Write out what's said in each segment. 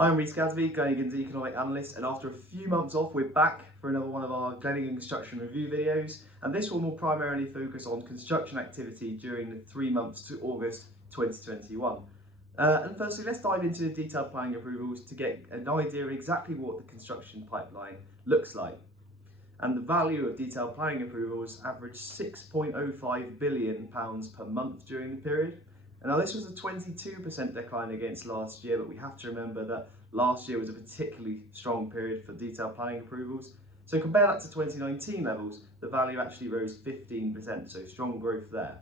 Hi, I'm Reece Gadsby, Glenigan's economic analyst, and after a few months off, we're back for another one of our Glenigan Construction review videos, and this one will primarily focus on construction activity during the 3 months to August 2021. And firstly, let's dive into the detailed planning approvals to get an idea of exactly what the construction pipeline looks like. And the value of detailed planning approvals averaged £6.05 billion per month during the period. And now this was a 22% decline against last year, but we have to remember that last year was a particularly strong period for detailed planning approvals. So compare that to 2019 levels, the value actually rose 15%, so strong growth there.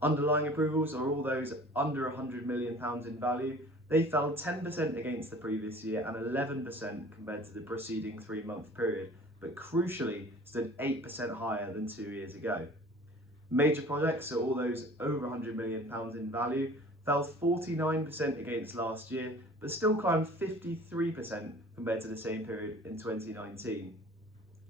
Underlying approvals are all those under £100 million in value. They fell 10% against the previous year and 11% compared to the preceding 3-month period, but crucially stood 8% higher than 2 years ago. Major projects, so all those over £100 million in value, fell 49% against last year, but still climbed 53% compared to the same period in 2019.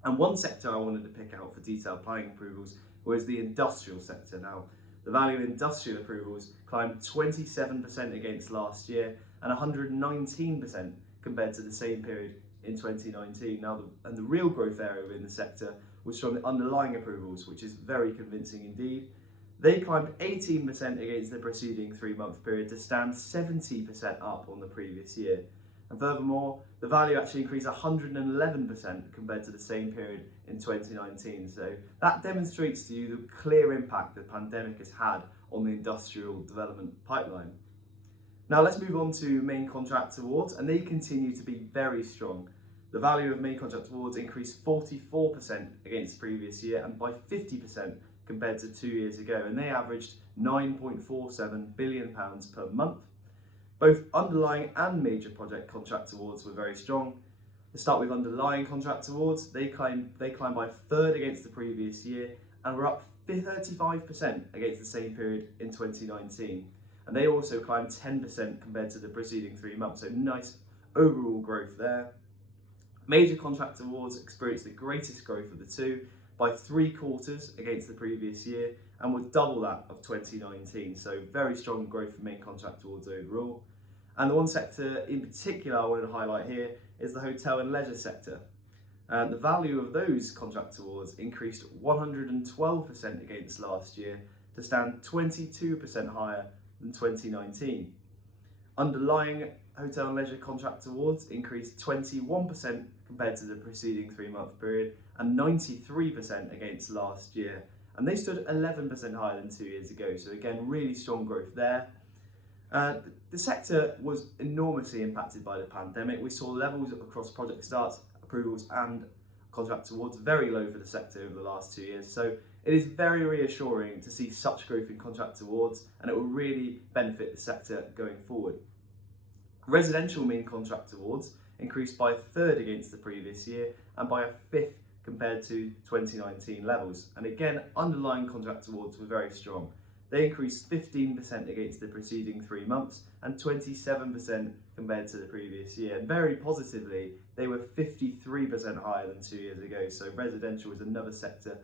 And one sector I wanted to pick out for detailed planning approvals was the industrial sector. Now, the value of industrial approvals climbed 27% against last year and 119% compared to the same period in 2019. Now, the real growth area within the sector was from the underlying approvals, which is very convincing indeed. They climbed 18% against the preceding 3-month period to stand 70% up on the previous year. And furthermore, the value actually increased 111% compared to the same period in 2019. So that demonstrates to you the clear impact the pandemic has had on the industrial development pipeline. Now let's move on to main contract awards, and they continue to be very strong. The value of main contract awards increased 44% against the previous year and by 50% compared to 2 years ago, and they averaged £9.47 billion per month. Both underlying and major project contract awards were very strong. To start with underlying contract awards, they climbed by a third against the previous year and were up 35% against the same period in 2019. And they also climbed 10% compared to the preceding 3 months, so nice overall growth there. Major contract awards experienced the greatest growth of the two by 3/4 against the previous year and were double that of 2019. So very strong growth for main contract awards overall. And the one sector in particular I wanted to highlight here is the hotel and leisure sector. The value of those contract awards increased 112% against last year to stand 22% higher than 2019. Underlying hotel and leisure contract awards increased 21% compared to the preceding 3-month period and 93% against last year. And they stood 11% higher than 2 years ago. So again, really strong growth there. The sector was enormously impacted by the pandemic. We saw levels across project starts, approvals and contract awards very low for the sector over the last 2 years. So it is very reassuring to see such growth in contract awards, and it will really benefit the sector going forward. Residential main contract awards increased by a third against the previous year and by a fifth compared to 2019 levels. And again, underlying contract awards were very strong. They increased 15% against the preceding 3 months and 27% compared to the previous year. And very positively, they were 53% higher than 2 years ago. So residential is another sector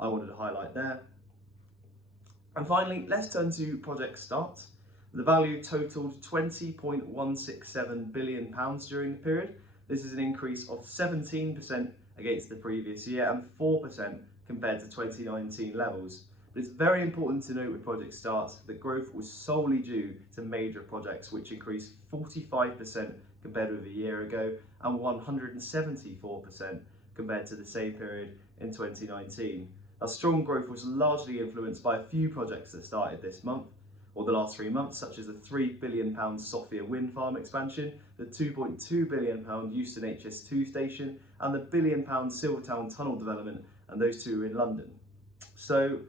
I wanted to highlight there. And finally, let's turn to project starts. The value totaled £20.167 billion during the period. This is an increase of 17% against the previous year and 4% compared to 2019 levels. But it's very important to note with project starts that growth was solely due to major projects, which increased 45% compared with a year ago and 174% compared to the same period in 2019. Our strong growth was largely influenced by a few projects that started this month, or the last 3 months, such as the £3 billion Sophia wind farm expansion, the £2.2 billion Euston HS2 station, and the £1 billion Silvertown tunnel development, and those two are in London. So,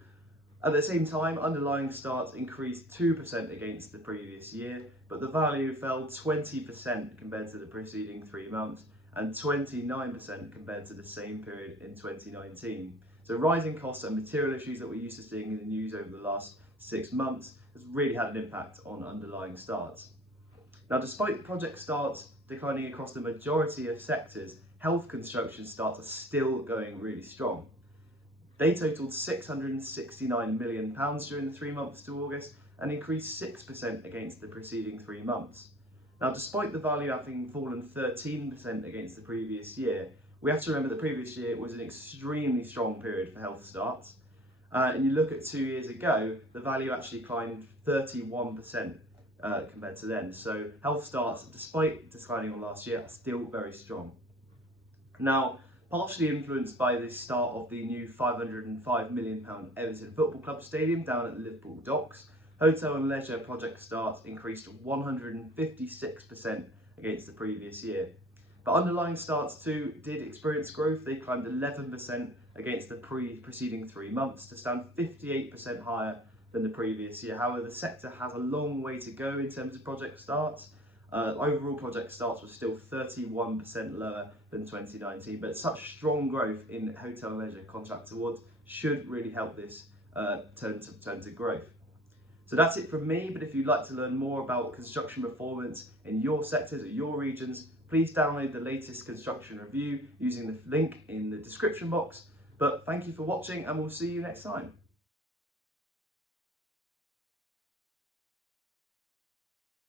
at the same time, underlying starts increased 2% against the previous year, but the value fell 20% compared to the preceding 3 months and 29% compared to the same period in 2019. So rising costs and material issues that we're used to seeing in the news over the last 6 months has really had an impact on underlying starts. Now, despite project starts declining across the majority of sectors, health construction starts are still going really strong. They totaled £669 million during the 3 months to August and increased 6% against the preceding 3 months. Now, despite the value having fallen 13% against the previous year, we have to remember the previous year was an extremely strong period for health starts. And you look at 2 years ago, the value actually climbed 31% compared to then. So health starts, despite declining on last year, are still very strong. Now, partially influenced by the start of the new £505 million Everton Football Club stadium down at the Liverpool Docks, hotel and leisure project starts increased 156% against the previous year. But underlying starts too did experience growth. They climbed 11% against the preceding 3 months to stand 58% higher than the previous year. However, the sector has a long way to go in terms of project starts. Overall project starts were still 31% lower than 2019, but such strong growth in hotel and leisure contract awards should really help this turn to growth. So that's it from me, but if you'd like to learn more about construction performance in your sectors or your regions, please download the latest construction review using the link in the description box. But thank you for watching, and we'll see you next time.